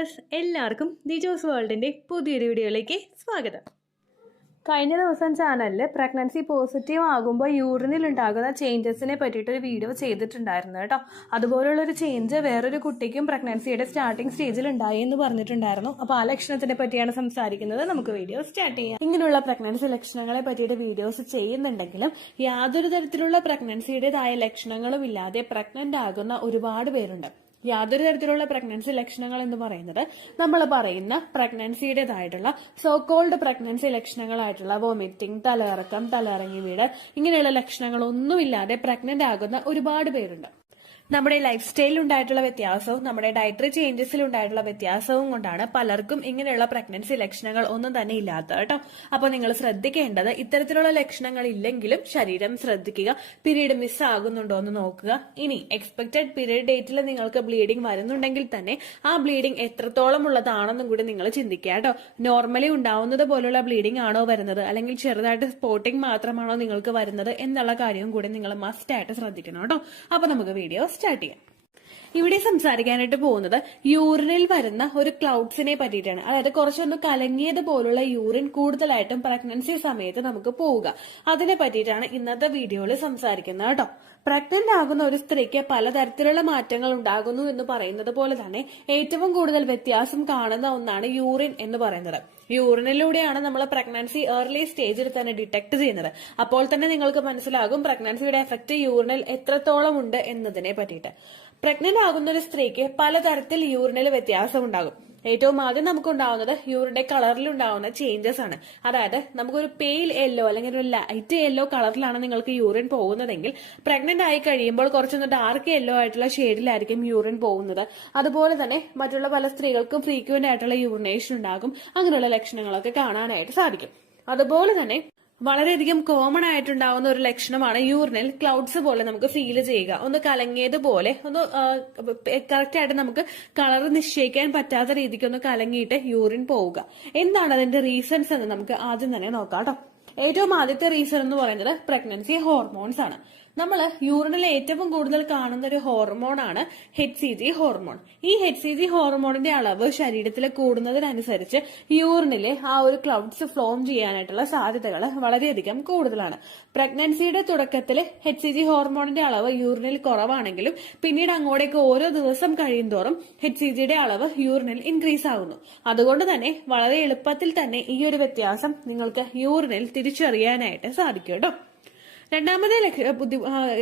Viewers, എല്ലാവർക്കും ദിജോസ് വേൾഡിൻ്റെ പുതിയൊരു വീഡിയോയിലേക്ക് സ്വാഗതം. കഴിഞ്ഞ ദിവസം ചാനലിൽ പ്രഗ്നൻസി പോസിറ്റീവ് ആകുമ്പോൾ യൂറിനിൽ ഉണ്ടാകുന്ന ചേഞ്ചസിനെ പറ്റിയിട്ടൊരു വീഡിയോ ചെയ്തിട്ടുണ്ടായിരുന്നു കേട്ടോ. അതുപോലുള്ളൊരു ചേഞ്ച് വേറൊരു കുട്ടിക്കും പ്രഗ്നൻസിയുടെ സ്റ്റാർട്ടിംഗ് സ്റ്റേജിൽ ഉണ്ടായി എന്ന് പറഞ്ഞിട്ടുണ്ടായിരുന്നു. അപ്പോൾ ആ ലക്ഷണത്തിനെ പറ്റിയാണ് സംസാരിക്കുന്നത്. നമുക്ക് വീഡിയോ സ്റ്റാർട്ട് ചെയ്യാം. ഇങ്ങനെയുള്ള പ്രഗ്നൻസി ലക്ഷണങ്ങളെ പറ്റിയിട്ട് വീഡിയോസ് ചെയ്യുന്നുണ്ടെങ്കിലും യാതൊരു തരത്തിലുള്ള പ്രഗ്നൻസിയുടേതായ ലക്ഷണങ്ങളും ഇല്ലാതെ പ്രഗ്നന്റ് ആകുന്ന ഒരുപാട് പേരുണ്ട്. യാതൊരു തരത്തിലുള്ള പ്രഗ്നൻസി ലക്ഷണങ്ങൾ എന്ന് പറയുന്നത് നമ്മൾ പറയുന്ന പ്രഗ്നൻസിയുടേതായിട്ടുള്ള സോ കോൾഡ് പ്രഗ്നൻസി ലക്ഷണങ്ങളായിട്ടുള്ള വോമിറ്റിംഗ്, തലകറക്കം, തലയിറങ്ങി വീട്, ഇങ്ങനെയുള്ള ലക്ഷണങ്ങളൊന്നുമില്ലാതെ പ്രഗ്നന്റ് ആകുന്ന ഒരുപാട് പേരുണ്ട്. നമ്മുടെ ലൈഫ് സ്റ്റൈലിൽ ഉണ്ടായിട്ടുള്ള വ്യത്യാസവും നമ്മുടെ ഡയറ്ററി ചേഞ്ചസിൽ ഉണ്ടായിട്ടുള്ള വ്യത്യാസവും കൊണ്ടാണ് പലർക്കും ഇങ്ങനെയുള്ള പ്രഗ്നൻസി ലക്ഷണങ്ങൾ ഒന്നും തന്നെ ഇല്ലാത്തത് കേട്ടോ. അപ്പൊ നിങ്ങൾ ശ്രദ്ധിക്കേണ്ടത്, ഇത്തരത്തിലുള്ള ലക്ഷണങ്ങൾ ഇല്ലെങ്കിലും ശരീരം ശ്രദ്ധിക്കുക. പീരീഡ് മിസ് ആകുന്നുണ്ടോ എന്ന് നോക്കുക. ഇനി എക്സ്പെക്ടഡ് പീരീഡ് ഡേറ്റിൽ നിങ്ങൾക്ക് ബ്ലീഡിംഗ് വരുന്നുണ്ടെങ്കിൽ തന്നെ ആ ബ്ലീഡിംഗ് എത്രത്തോളം ഉള്ളതാണെന്നും കൂടി നിങ്ങൾ ചിന്തിക്കുക കേട്ടോ. നോർമലി ഉണ്ടാവുന്നത് പോലുള്ള ബ്ലീഡിംഗ് ആണോ വരുന്നത്, അല്ലെങ്കിൽ ചെറുതായിട്ട് സ്പോട്ടിംഗ് മാത്രമാണോ നിങ്ങൾക്ക് വരുന്നത് എന്നുള്ള കാര്യവും കൂടി നിങ്ങൾ മസ്റ്റ് ആയിട്ട് ശ്രദ്ധിക്കണം കേട്ടോ. അപ്പൊ നമുക്ക് വീഡിയോ സ്റ്റാർട്ട് ചെയ്യാം. ഇവിടെ സംസാരിക്കാനായിട്ട് പോകുന്നത് യൂറിനിൽ വരുന്ന ഒരു ക്ലൗഡ്സിനെ പറ്റിയിട്ടാണ്. അതായത് കുറച്ചൊന്ന് കലങ്ങിയത് പോലുള്ള യൂറിൻ കൂടുതലായിട്ടും പ്രഗ്നൻസി സമയത്ത് നമുക്ക് പോവുക. അതിനെ പറ്റിയിട്ടാണ് ഇന്നത്തെ വീഡിയോയിൽ സംസാരിക്കുന്നത് കേട്ടോ. പ്രഗ്നന്റ് ആകുന്ന ഒരു സ്ത്രീക്ക് പലതരത്തിലുള്ള മാറ്റങ്ങൾ ഉണ്ടാകുന്നു എന്ന് പറയുന്നത് പോലെ തന്നെ ഏറ്റവും കൂടുതൽ വ്യത്യാസം കാണുന്ന ഒന്നാണ് യൂറിൻ എന്ന് പറയുന്നത്. യൂറിനിലൂടെയാണ് നമ്മൾ പ്രഗ്നൻസി ഏർലി സ്റ്റേജിൽ തന്നെ ഡിറ്റക്ട് ചെയ്യുന്നത്. അപ്പോൾ തന്നെ നിങ്ങൾക്ക് മനസ്സിലാകും പ്രഗ്നൻസിയുടെ എഫക്ട് യൂറിനിൽ എത്രത്തോളം ഉണ്ട് എന്നതിനെ പറ്റിയിട്ട്. പ്രഗ്നന്റ് ആകുന്ന ഒരു സ്ത്രീക്ക് പലതരത്തിൽ യൂറിനിൽ വ്യത്യാസം ഉണ്ടാകും. ഏറ്റവും ആദ്യം നമുക്കുണ്ടാവുന്നത് യൂറിന്റെ കളറിൽ ഉണ്ടാവുന്ന ചേഞ്ചസ് ആണ്. അതായത് നമുക്കൊരു പെയിൽ യെല്ലോ അല്ലെങ്കിൽ ഒരു ലൈറ്റ് യെല്ലോ കളറിലാണ് നിങ്ങൾക്ക് യൂറിൻ പോകുന്നതെങ്കിൽ പ്രഗ്നന്റ് ആയി കഴിയുമ്പോൾ കുറച്ചൊന്ന് ഡാർക്ക് യെല്ലോ ആയിട്ടുള്ള ഷെയ്ഡിലായിരിക്കും യൂറിൻ പോകുന്നത്. അതുപോലെ തന്നെ മറ്റുള്ള പല സ്ത്രീകൾക്കും ഫ്രീക്വന്റ് ആയിട്ടുള്ള യൂറിനേഷൻ ഉണ്ടാകും. അങ്ങനെയുള്ള ലക്ഷണങ്ങളൊക്കെ കാണാനായിട്ട് സാധിക്കും. അതുപോലെ തന്നെ വളരെയധികം കോമൺ ആയിട്ടുണ്ടാവുന്ന ഒരു ലക്ഷണമാണ് യൂറിനിൽ ക്ലൗഡ്സ് പോലെ നമുക്ക് ഫീൽ ചെയ്യുക. ഒന്ന് കലങ്ങിയതുപോലെ, ഒന്ന് കറക്റ്റ് ആയിട്ട് നമുക്ക് കളർ നിശ്ചയിക്കാൻ പറ്റാത്ത രീതിക്ക് ഒന്ന് കലങ്ങിയിട്ട് യൂറിൻ പോവുക. എന്താണ് അതിന്റെ റീസൺസ് എന്ന് നമുക്ക് ആദ്യം തന്നെ നോക്കാം കേട്ടോ. ഏറ്റവും ആദ്യത്തെ റീസൺ എന്ന് പറയുന്നത് പ്രഗ്നൻസി ഹോർമോൺസ് ആണ്. നമ്മൾ യൂറിനിൽ ഏറ്റവും കൂടുതൽ കാണുന്ന ഒരു ഹോർമോണാണ് HCG ഹോർമോൺ. ഈ HCG ഹോർമോണിന്റെ അളവ് ശരീരത്തിൽ കൂടുന്നതിനനുസരിച്ച് യൂറിനിലെ ആ ഒരു ക്ലൗഡ്സ് ഫോം ചെയ്യാനായിട്ടുള്ള സാധ്യതകൾ വളരെയധികം കൂടുതലാണ്. പ്രഗ്നൻസിയുടെ തുടക്കത്തിൽ HCG ഹോർമോണിന്റെ അളവ് യൂറിനിൽ കുറവാണെങ്കിലും പിന്നീട് അങ്ങോട്ടേക്ക് ഓരോ ദിവസം കഴിയുന്തോറും HCGയുടെ അളവ് യൂറിനിൽ ഇൻക്രീസ് ആകുന്നു. അതുകൊണ്ട് തന്നെ വളരെ എളുപ്പത്തിൽ തന്നെ ഈ ഒരു വ്യത്യാസം നിങ്ങൾക്ക് യൂറിനിൽ തിരിച്ചറിയാനായിട്ട് സാധിക്കും കേട്ടോ. രണ്ടാമത്തെ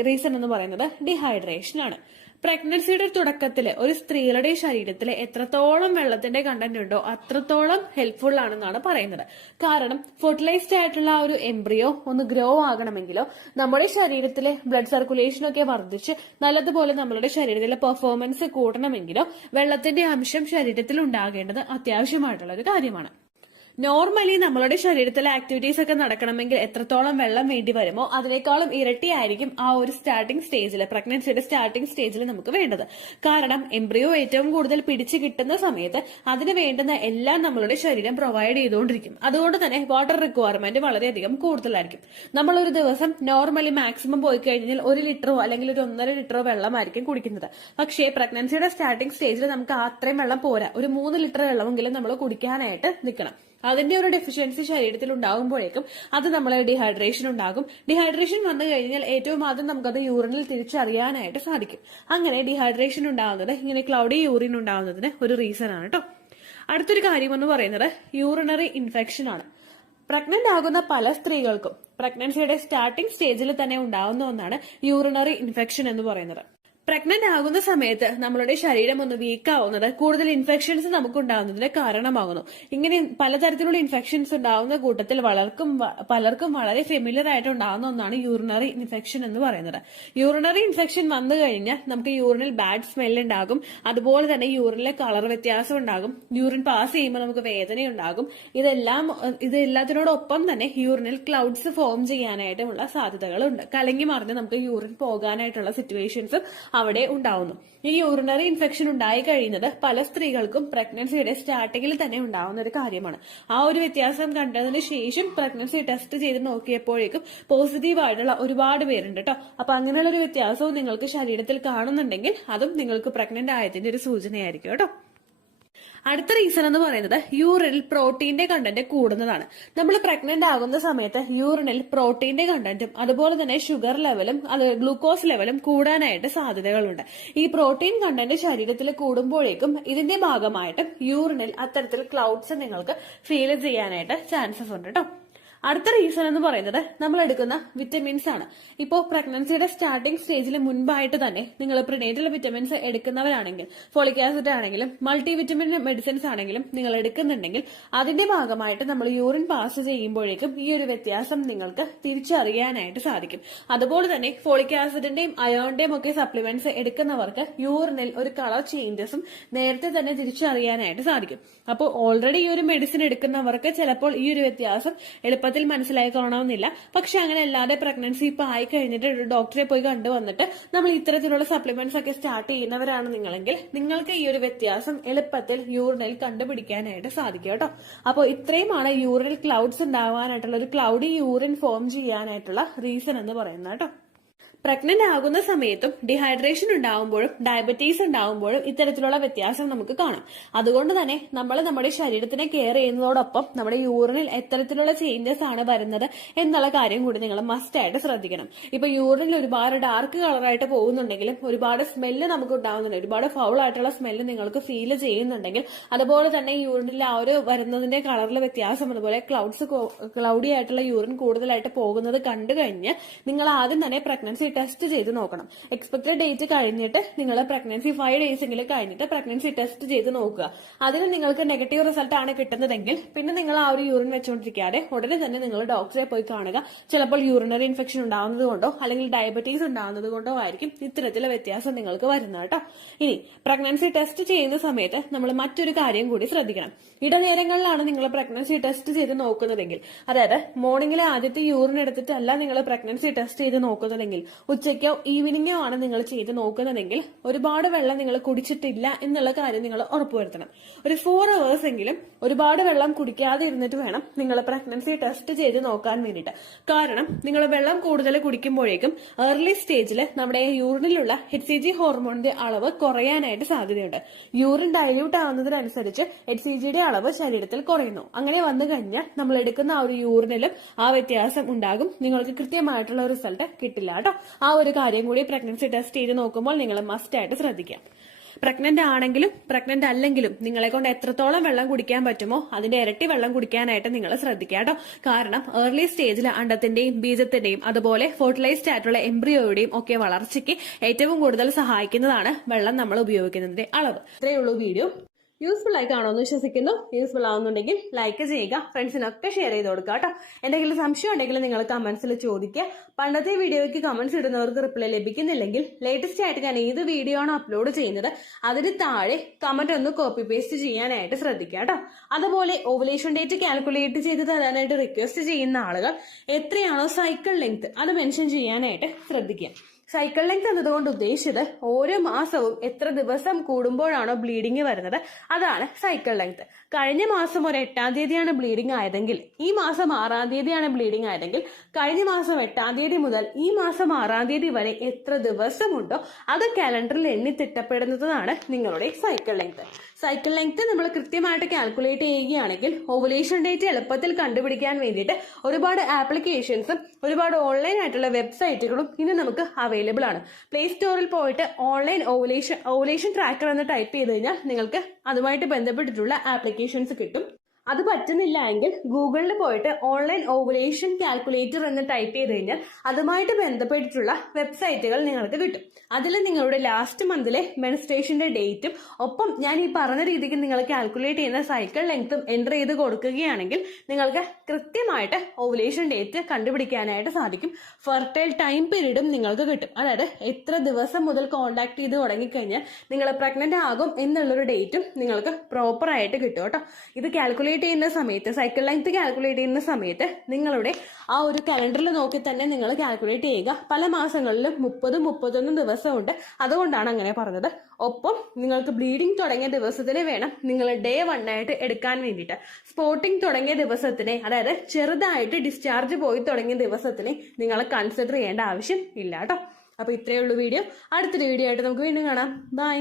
റീസൺ എന്ന് പറയുന്നത് ഡീഹൈഡ്രേഷൻ ആണ്. പ്രഗ്നൻസിയുടെ തുടക്കത്തിൽ ഒരു സ്ത്രീയുടെ ശരീരത്തിൽ എത്രത്തോളം വെള്ളത്തിന്റെ കണ്ടന്റ് ഉണ്ടോ അത്രത്തോളം ഹെൽപ്ഫുൾ ആണെന്നാണ് പറയുന്നത്. കാരണം ഫെർട്ടിലൈസ്ഡ് ആയിട്ടുള്ള ആ ഒരു എംബ്രിയോ ഒന്ന് ഗ്രോ ആകണമെങ്കിലോ നമ്മുടെ ശരീരത്തിലെ ബ്ലഡ് സർക്കുലേഷൻ ഒക്കെ വർദ്ധിച്ച് നല്ലതുപോലെ നമ്മളുടെ ശരീരത്തിലെ പെർഫോമൻസ് കൂട്ടണമെങ്കിലോ വെള്ളത്തിന്റെ അംശം ശരീരത്തിൽ ഉണ്ടാകേണ്ടത് അത്യാവശ്യമായിട്ടുള്ള ഒരു കാര്യമാണ്. നോർമലി നമ്മളുടെ ശരീരത്തിലെ ആക്ടിവിറ്റീസ് ഒക്കെ നടക്കണമെങ്കിൽ എത്രത്തോളം വെള്ളം വേണ്ടി വരുമോ അതിനേക്കാളും ഇരട്ടിയായിരിക്കും ആ ഒരു സ്റ്റാർട്ടിംഗ് സ്റ്റേജിൽ, പ്രഗ്നൻസിയുടെ സ്റ്റാർട്ടിംഗ് സ്റ്റേജിൽ നമുക്ക് വേണ്ടത്. കാരണം എംബ്രിയോ ഏറ്റവും കൂടുതൽ പിടിച്ചു കിട്ടുന്ന സമയത്ത് അതിന് വേണ്ടുന്ന എല്ലാം നമ്മളുടെ ശരീരം പ്രൊവൈഡ് ചെയ്തുകൊണ്ടിരിക്കും. അതുകൊണ്ട് തന്നെ വാട്ടർ റിക്വയർമെന്റ് വളരെയധികം കൂടുതലായിരിക്കും. നമ്മൾ ഒരു ദിവസം നോർമലി മാക്സിമം പോയി കഴിഞ്ഞാൽ 1 ലിറ്ററോ അല്ലെങ്കിൽ ഒരു 1.5 ലിറ്ററോ വെള്ളമായിരിക്കും കുടിക്കുന്നത്. പക്ഷേ പ്രഗ്നൻസിയുടെ സ്റ്റാർട്ടിംഗ് സ്റ്റേജിൽ നമുക്ക് അത്രയും വെള്ളം പോരാ. ഒരു 3 ലിറ്റർ വെള്ളമെങ്കിലും നമ്മൾ കുടിക്കാനായിട്ട് നിൽക്കണം. അതിന്റെ ഒരു ഡെഫിഷ്യൻസി ശരീരത്തിൽ ഉണ്ടാകുമ്പോഴേക്കും അത് നമ്മളെ ഡീഹൈഡ്രേഷൻ ഉണ്ടാകും. ഡീഹൈഡ്രേഷൻ വന്നു കഴിഞ്ഞാൽ ഏറ്റവും ആദ്യം നമുക്കത് യൂറിനിൽ തിരിച്ചറിയാനായിട്ട് സാധിക്കും. അങ്ങനെ ഡീഹൈഡ്രേഷൻ ഉണ്ടാകുന്നത് ഇങ്ങനെ ക്ലൗഡി യൂറിൻ ഉണ്ടാകുന്നതിന് ഒരു റീസൺ ആണ് കേട്ടോ. അടുത്തൊരു കാര്യം എന്ന് പറയുന്നത് യൂറിനറി ഇൻഫെക്ഷൻ ആണ്. പ്രഗ്നന്റ് ആകുന്ന പല സ്ത്രീകൾക്കും പ്രഗ്നൻസിയുടെ സ്റ്റാർട്ടിംഗ് സ്റ്റേജിൽ തന്നെ ഉണ്ടാകുന്ന ഒന്നാണ് യൂറിനറി ഇൻഫെക്ഷൻ എന്ന് പറയുന്നത്. പ്രഗ്നന്റ് ആകുന്ന സമയത്ത് നമ്മളുടെ ശരീരം ഒന്ന് വീക്ക് ആവുന്നത് കൂടുതൽ ഇൻഫെക്ഷൻസ് നമുക്ക് ഉണ്ടാകുന്നതിന് കാരണമാകുന്നു. ഇങ്ങനെ പലതരത്തിലുള്ള ഇൻഫെക്ഷൻസ് ഉണ്ടാകുന്ന കൂട്ടത്തിൽ പലർക്കും വളരെ ഫെമിലിയർ ആയിട്ട് ഉണ്ടാകുന്ന ഒന്നാണ് യൂറിനറി ഇൻഫെക്ഷൻ എന്ന് പറയുന്നത്. യൂറിനറി ഇൻഫെക്ഷൻ വന്നു കഴിഞ്ഞാൽ നമുക്ക് യൂറിനിൽ ബാഡ് സ്മെൽ ഉണ്ടാകും. അതുപോലെ തന്നെ യൂറിനിലെ കളർ വ്യത്യാസം ഉണ്ടാകും. യൂറിൻ പാസ് ചെയ്യുമ്പോൾ നമുക്ക് വേദന ഉണ്ടാകും. ഇതെല്ലാത്തിനോടൊപ്പം തന്നെ യൂറിനിൽ ക്ലൗഡ്സ് ഫോം ചെയ്യാനായിട്ടുള്ള സാധ്യതകളുണ്ട്. കലങ്ങി മറിഞ്ഞ് നമുക്ക് യൂറിൻ പോകാനായിട്ടുള്ള സിറ്റുവേഷൻസും അവിടെ ഉണ്ടാവുന്നു. ഈ യൂറിനറി ഇൻഫെക്ഷൻ ഉണ്ടായി കഴിയുന്നത് പല സ്ത്രീകൾക്കും പ്രഗ്നൻസിയുടെ സ്റ്റാർട്ടിങ്ങിൽ തന്നെ ഉണ്ടാവുന്ന ഒരു കാര്യമാണ്. ആ ഒരു വ്യത്യാസം കണ്ടതിന് ശേഷം പ്രഗ്നൻസി ടെസ്റ്റ് ചെയ്ത് നോക്കിയപ്പോഴേക്കും പോസിറ്റീവ് ആയിട്ടുള്ള ഒരുപാട് പേരുണ്ട് കേട്ടോ. അപ്പൊ അങ്ങനെയുള്ള ഒരു വ്യത്യാസവും നിങ്ങൾക്ക് ശരീരത്തിൽ കാണുന്നുണ്ടെങ്കിൽ അതും നിങ്ങൾക്ക് പ്രഗ്നന്റ് ആയതിന്റെ ഒരു സൂചനയായിരിക്കും കേട്ടോ. അടുത്ത റീസൺ എന്ന് പറയുന്നത് യൂറിനിൽ പ്രോട്ടീന്റെ കണ്ടന്റ് കൂടുന്നതാണ്. നമ്മൾ പ്രഗ്നന്റ് ആകുന്ന സമയത്ത് യൂറിനിൽ പ്രോട്ടീന്റെ കണ്ടന്റും അതുപോലെ തന്നെ ഷുഗർ ലെവലും ഗ്ലൂക്കോസ് ലെവലും കൂടാനായിട്ട് സാധ്യതകളുണ്ട്. ഈ പ്രോട്ടീൻ കണ്ടന്റ് ശരീരത്തിൽ കൂടുമ്പോഴേക്കും ഇതിന്റെ ഭാഗമായിട്ട് യൂറിനിൽ അത്തരത്തിൽ ക്ലൗഡ്സ് നിങ്ങൾക്ക് ഫീൽ ചെയ്യാനായിട്ട് ചാൻസസ് ഉണ്ട് കേട്ടോ. അടുത്ത റീസൺ എന്ന് പറയുന്നത് നമ്മൾ എടുക്കുന്ന വിറ്റമിൻസ് ആണ്. ഇപ്പോൾ പ്രഗ്നൻസിയുടെ സ്റ്റാർട്ടിംഗ് സ്റ്റേജിൽ മുൻപായിട്ട് തന്നെ നിങ്ങൾ പ്രിനേറ്റൽ വിറ്റമിൻസ് എടുക്കുന്നവരാണെങ്കിൽ, ഫോളിക് ആസിഡ് ആണെങ്കിലും മൾട്ടി വിറ്റമിൻ മെഡിസിൻസ് ആണെങ്കിലും നിങ്ങൾ എടുക്കുന്നുണ്ടെങ്കിൽ അതിന്റെ ഭാഗമായിട്ട് നമ്മൾ യൂറിൻ പാസ് ചെയ്യുമ്പോഴേക്കും ഈ ഒരു വ്യത്യാസം നിങ്ങൾക്ക് തിരിച്ചറിയാനായിട്ട് സാധിക്കും. അതുപോലെ തന്നെ ഫോളിക് ആസിഡിന്റെയും അയോണിന്റെയും ഒക്കെ സപ്ലിമെന്റ്സ് എടുക്കുന്നവർക്ക് യൂറിനിൽ ഒരു കളർ ചേഞ്ചസും നേരത്തെ തന്നെ തിരിച്ചറിയാനായിട്ട് സാധിക്കും. അപ്പോൾ ഓൾറെഡി ഈ ഒരു മെഡിസിൻ എടുക്കുന്നവർക്ക് ചിലപ്പോൾ ഈ ഒരു വ്യത്യാസം എളുപ്പത്തിൽ മനസ്സിലായിക്കൊള്ളണമെന്നില്ല. പക്ഷെ അങ്ങനെ അല്ലാതെ പ്രഗ്നൻസി ഇപ്പൊ ആയി കഴിഞ്ഞിട്ട് ഒരു ഡോക്ടറെ പോയി കണ്ടുവന്നിട്ട് നമ്മൾ ഇത്തരത്തിലുള്ള സപ്ലിമെന്റ്സ് ഒക്കെ സ്റ്റാർട്ട് ചെയ്യുന്നവരാണ് നിങ്ങളെങ്കിൽ നിങ്ങൾക്ക് ഈ ഒരു വ്യത്യാസം എളുപ്പത്തിൽ യൂറിനിൽ കണ്ടുപിടിക്കാനായിട്ട് സാധിക്കും കേട്ടോ. അപ്പോൾ ഇത്രയുമാണ് യൂറിനൽ ക്ലൗഡ്സ് ഉണ്ടാവാനായിട്ടുള്ള ഒരു ക്ലൗഡി യൂറിൻ ഫോം ചെയ്യാനായിട്ടുള്ള റീസൺ എന്ന് പറയുന്നത് കേട്ടോ. പ്രഗ്നന്റ് ആകുന്ന സമയത്തും ഡിഹൈഡ്രേഷൻ ഉണ്ടാവുമ്പോഴും ഡയബറ്റീസ് ഉണ്ടാവുമ്പോഴും ഇത്തരത്തിലുള്ള വ്യത്യാസം നമുക്ക് കാണാം. അതുകൊണ്ട് തന്നെ നമ്മൾ നമ്മുടെ ശരീരത്തിനെ കെയർ ചെയ്യുന്നതോടൊപ്പം നമ്മുടെ യൂറിനിൽ എത്തരത്തിലുള്ള ചേഞ്ചസ് ആണ് വരുന്നത് എന്നുള്ള കാര്യം കൂടി നിങ്ങൾ മസ്റ്റ് ആയിട്ട് ശ്രദ്ധിക്കണം. ഇപ്പൊ യൂറിനിൽ ഒരുപാട് ഡാർക്ക് കളറായിട്ട് പോകുന്നുണ്ടെങ്കിലും ഒരുപാട് സ്മെല്ല് നമുക്ക് ഉണ്ടാവുന്നുണ്ട്, ഒരുപാട് ഫൗൾ ആയിട്ടുള്ള സ്മെല്ല് നിങ്ങൾക്ക് ഫീൽ ചെയ്യുന്നുണ്ടെങ്കിൽ, അതുപോലെ തന്നെ യൂറിനിൽ ആ ഒരു വരുന്നതിന്റെ കളറിൽ വ്യത്യാസം, അതുപോലെ ക്ലൗഡി ആയിട്ടുള്ള യൂറിൻ കൂടുതലായിട്ട് പോകുന്നത് കണ്ടു കഴിഞ്ഞ് നിങ്ങൾ ആദ്യം തന്നെ പ്രഗ്നൻസി ടെസ്റ്റ് ചെയ്ത് നോക്കണം. എക്സ്പെക്ടഡ് ഡേറ്റ് കഴിഞ്ഞിട്ട് നിങ്ങൾ പ്രഗ്നൻസി 5 days എങ്കിലും കഴിഞ്ഞിട്ട് പ്രഗ്നൻസി ടെസ്റ്റ് ചെയ്ത് നോക്കുക. അതിന് നിങ്ങൾക്ക് നെഗറ്റീവ് റിസൾട്ട് ആണ് കിട്ടുന്നതെങ്കിൽ പിന്നെ നിങ്ങൾ ആ ഒരു യൂറിൻ വെച്ചുകൊണ്ടിരിക്കാതെ ഉടനെ തന്നെ നിങ്ങൾ ഡോക്ടറെ പോയി കാണുക. ചിലപ്പോൾ യൂറിനറി ഇൻഫെക്ഷൻ ഉണ്ടാകുന്നത് കൊണ്ടോ അല്ലെങ്കിൽ ഡയബറ്റീസ് ഉണ്ടാകുന്നത് കൊണ്ടോ ആയിരിക്കും ഇത്തരത്തിലുള്ള വ്യത്യാസം നിങ്ങൾക്ക് വരുന്നത് കേട്ടോ. ഇനി പ്രഗ്നൻസി ടെസ്റ്റ് ചെയ്യുന്ന സമയത്ത് നമ്മൾ മറ്റൊരു കാര്യം കൂടി ശ്രദ്ധിക്കണം. ഇടനേരങ്ങളിലാണ് നിങ്ങൾ പ്രഗ്നൻസി ടെസ്റ്റ് ചെയ്ത് നോക്കുന്നതെങ്കിൽ, അതായത് മോർണിംഗിലെ ആദ്യത്തെ യൂറിൻ എടുത്തിട്ടല്ല നിങ്ങൾ പ്രഗ്നൻസി ടെസ്റ്റ് ചെയ്ത് നോക്കുന്നതെങ്കിൽ, ഉച്ചയ്ക്കോ ഈവനിങ്ങോ ആണ് നിങ്ങൾ ചെയ്ത് നോക്കുന്നതെങ്കിൽ ഒരുപാട് വെള്ളം നിങ്ങൾ കുടിച്ചിട്ടില്ല എന്നുള്ള കാര്യം നിങ്ങൾ ഉറപ്പുവരുത്തണം. ഒരു 4 hours എങ്കിലും ഒരുപാട് വെള്ളം കുടിക്കാതെ ഇരുന്നിട്ട് വേണം നിങ്ങൾ പ്രഗ്നൻസി ടെസ്റ്റ് ചെയ്ത് നോക്കാൻ വേണ്ടിയിട്ട്. കാരണം നിങ്ങൾ വെള്ളം കൂടുതൽ കുടിക്കുമ്പോഴേക്കും ഏർലി സ്റ്റേജിൽ നമ്മുടെ യൂറിനിലുള്ള HCG ഹോർമോണിന്റെ അളവ് കുറയാനായിട്ട് സാധ്യതയുണ്ട്. യൂറിൻ ഡൈല്യൂട്ട് ആവുന്നതിനനുസരിച്ച് HCGയുടെ അളവ് ശരീരത്തിൽ കുറയുന്നു. അങ്ങനെ വന്നു കഴിഞ്ഞാൽ നമ്മൾ എടുക്കുന്ന ആ ഒരു യൂറിനിലും ആ വ്യത്യാസം ഉണ്ടാകും. നിങ്ങൾക്ക് കൃത്യമായിട്ടുള്ള റിസൾട്ട് കിട്ടില്ല കേട്ടോ. ആ ഒരു കാര്യം കൂടി പ്രഗ്നൻസി ടെസ്റ്റ് ചെയ്ത് നോക്കുമ്പോൾ നിങ്ങൾ മസ്റ്റ് ആയിട്ട് ശ്രദ്ധിക്കാം. പ്രഗ്നന്റ് ആണെങ്കിലും പ്രഗ്നന്റ് അല്ലെങ്കിലും നിങ്ങളെ കൊണ്ട് എത്രത്തോളം വെള്ളം കുടിക്കാൻ പറ്റുമോ അതിന്റെ ഇരട്ടി വെള്ളം കുടിക്കാനായിട്ട് നിങ്ങൾ ശ്രദ്ധിക്കുക കേട്ടോ. കാരണം ഏർലി സ്റ്റേജിൽ അണ്ടത്തിന്റെയും ബീജത്തിന്റെയും അതുപോലെ ഫെർട്ടിലൈസ്ഡ് ആയിട്ടുള്ള എംബ്രിയോയുടെയും ഒക്കെ വളർച്ചയ്ക്ക് ഏറ്റവും കൂടുതൽ സഹായിക്കുന്നതാണ് വെള്ളം നമ്മൾ ഉപയോഗിക്കുന്നതിന്റെ അളവ്. ഇത്രയേ ഉള്ളൂ വീഡിയോ. യൂസ്ഫുൾ ആയി കാണുമെന്ന് വിശ്വസിക്കുന്നു. യൂസ്ഫുൾ ആവുന്നുണ്ടെങ്കിൽ ലൈക്ക് ചെയ്യുക, ഫ്രണ്ട്സിനൊക്കെ ഷെയർ ചെയ്ത് കൊടുക്കുക കേട്ടോ. എന്തെങ്കിലും സംശയം ഉണ്ടെങ്കിൽ നിങ്ങൾ കമന്റ്സിൽ ചോദിക്കുക. പണ്ടത്തെ വീഡിയോയ്ക്ക് കമന്റ്സ് ഇടുന്നവർക്ക് റിപ്ലൈ ലഭിക്കുന്നില്ലെങ്കിൽ ലേറ്റസ്റ്റ് ആയിട്ട് ഞാൻ ഏത് വീഡിയോ ആണ് അപ്ലോഡ് ചെയ്യുന്നത് അതിന് താഴെ കമന്റ് ഒന്ന് കോപ്പി പേസ്റ്റ് ചെയ്യാനായിട്ട് ശ്രദ്ധിക്കുക കേട്ടോ. അതുപോലെ ഓവുലേഷൻ ഡേറ്റ് കാൽക്കുലേറ്റ് ചെയ്ത് തരാനായിട്ട് റിക്വസ്റ്റ് ചെയ്യുന്ന ആളുകൾ എത്രയാണോ സൈക്കിൾ ലെങ്ത് അത് മെൻഷൻ ചെയ്യാനായിട്ട് ശ്രദ്ധിക്കുക. സൈക്കിൾ ലെങ്ത് എന്നതുകൊണ്ട് ഉദ്ദേശിച്ചത് ഓരോ മാസവും എത്ര ദിവസം കൂടുമ്പോഴാണോ ബ്ലീഡിങ് വരുന്നത് അതാണ് സൈക്കിൾ ലെങ്ത്. കഴിഞ്ഞ മാസം ഒരു 8-ാം തീയതിയാണ് ബ്ലീഡിംഗ് ആയതെങ്കിൽ ഈ മാസം 6-ാം തീയതിയാണ് ബ്ലീഡിംഗ് ആയതെങ്കിൽ കഴിഞ്ഞ മാസം 8-ാം തീയതി മുതൽ ഈ മാസം 6-ാം തീയതി വരെ എത്ര ദിവസമുണ്ടോ അത് കാലണ്ടറിൽ എണ്ണി തിട്ടപ്പെടുന്നതാണ് നിങ്ങളുടെ സൈക്കിൾ ലെങ്ത്. സൈക്കിൾ ലെങ്ത് നമ്മൾ കൃത്യമായിട്ട് കാൽക്കുലേറ്റ് ചെയ്യുകയാണെങ്കിൽ ഓവുലേഷൻ ഡേറ്റ് എളുപ്പത്തിൽ കണ്ടുപിടിക്കാൻ വേണ്ടിയിട്ട് ഒരുപാട് ആപ്ലിക്കേഷൻസും ഒരുപാട് ഓൺലൈൻ ആയിട്ടുള്ള വെബ്സൈറ്റുകളും ഇന്ന് നമുക്ക് അവൈലബിൾ ആണ്. പ്ലേ സ്റ്റോറിൽ പോയിട്ട് ഓൺലൈൻ ഓവുലേഷൻ ട്രാക്കർ എന്ന് ടൈപ്പ് ചെയ്ത് കഴിഞ്ഞാൽ നിങ്ങൾക്ക് അതുമായിട്ട് ബന്ധപ്പെട്ടിട്ടുള്ള ആപ്ലിക്കേഷൻസ് കിട്ടും. അത് പറ്റുന്നില്ല എങ്കിൽ ഗൂഗിളിൽ പോയിട്ട് ഓൺലൈൻ ഓവുലേഷൻ കാൽക്കുലേറ്റർ എന്ന് ടൈപ്പ് ചെയ്ത് കഴിഞ്ഞാൽ അതുമായിട്ട് ബന്ധപ്പെട്ടിട്ടുള്ള വെബ്സൈറ്റുകൾ നിങ്ങൾക്ക് കിട്ടും. അതിൽ നിങ്ങളുടെ ലാസ്റ്റ് മന്തിലെ മെൻസ്ട്രേഷന്റെ ഡേറ്റും ഒപ്പം ഞാൻ ഈ പറഞ്ഞ രീതിക്ക് നിങ്ങൾ കാൽക്കുലേറ്റ് ചെയ്യുന്ന സൈക്കിൾ ലെങ്ത്തും എൻ്റർ ചെയ്ത് കൊടുക്കുകയാണെങ്കിൽ നിങ്ങൾക്ക് കൃത്യമായിട്ട് ഓവുലേഷൻ ഡേറ്റ് കണ്ടുപിടിക്കാനായിട്ട് സാധിക്കും. ഫെർട്ടൈൽ ടൈം പീരീഡും നിങ്ങൾക്ക് കിട്ടും. അതായത് എത്ര ദിവസം മുതൽ കോണ്ടാക്ട് ചെയ്ത് തുടങ്ങിക്കഴിഞ്ഞാൽ നിങ്ങൾ പ്രഗ്നന്റ് ആകും എന്നുള്ളൊരു ഡേറ്റും നിങ്ങൾക്ക് പ്രോപ്പർ ആയിട്ട് കിട്ടും കേട്ടോ. ഇത് കാൽക്കുലേറ്റ് ചെയ്യുന്ന സമയത്ത് സൈക്കിൾ ലെങ്ത് കാൽക്കുലേറ്റ് ചെയ്യുന്ന സമയത്ത് നിങ്ങളുടെ ആ ഒരു കലണ്ടറിൽ നോക്കി തന്നെ നിങ്ങൾ കാൽക്കുലേറ്റ് ചെയ്യുക. പല മാസങ്ങളിലും 30-31 ദിവസമുണ്ട്. അതുകൊണ്ടാണ് അങ്ങനെ പറഞ്ഞത്. ഒപ്പം നിങ്ങൾക്ക് ബ്ലീഡിംഗ് തുടങ്ങിയ ദിവസത്തിന് വേണം നിങ്ങൾ ഡേ 1 ആയിട്ട് എടുക്കാൻ വേണ്ടിയിട്ട്. സ്പോട്ടിംഗ് തുടങ്ങിയ ദിവസത്തിനെ, അതായത് ചെറുതായിട്ട് ഡിസ്ചാർജ് പോയി തുടങ്ങിയ ദിവസത്തിനെ നിങ്ങൾ കൺസിഡർ ചെയ്യേണ്ട ആവശ്യം ഇല്ല കേട്ടോ. അപ്പൊ ഇത്രയേ ഉള്ളൂ വീഡിയോ. അടുത്തൊരു വീഡിയോ ആയിട്ട് നമുക്ക് വീണ്ടും കാണാം. ബൈ.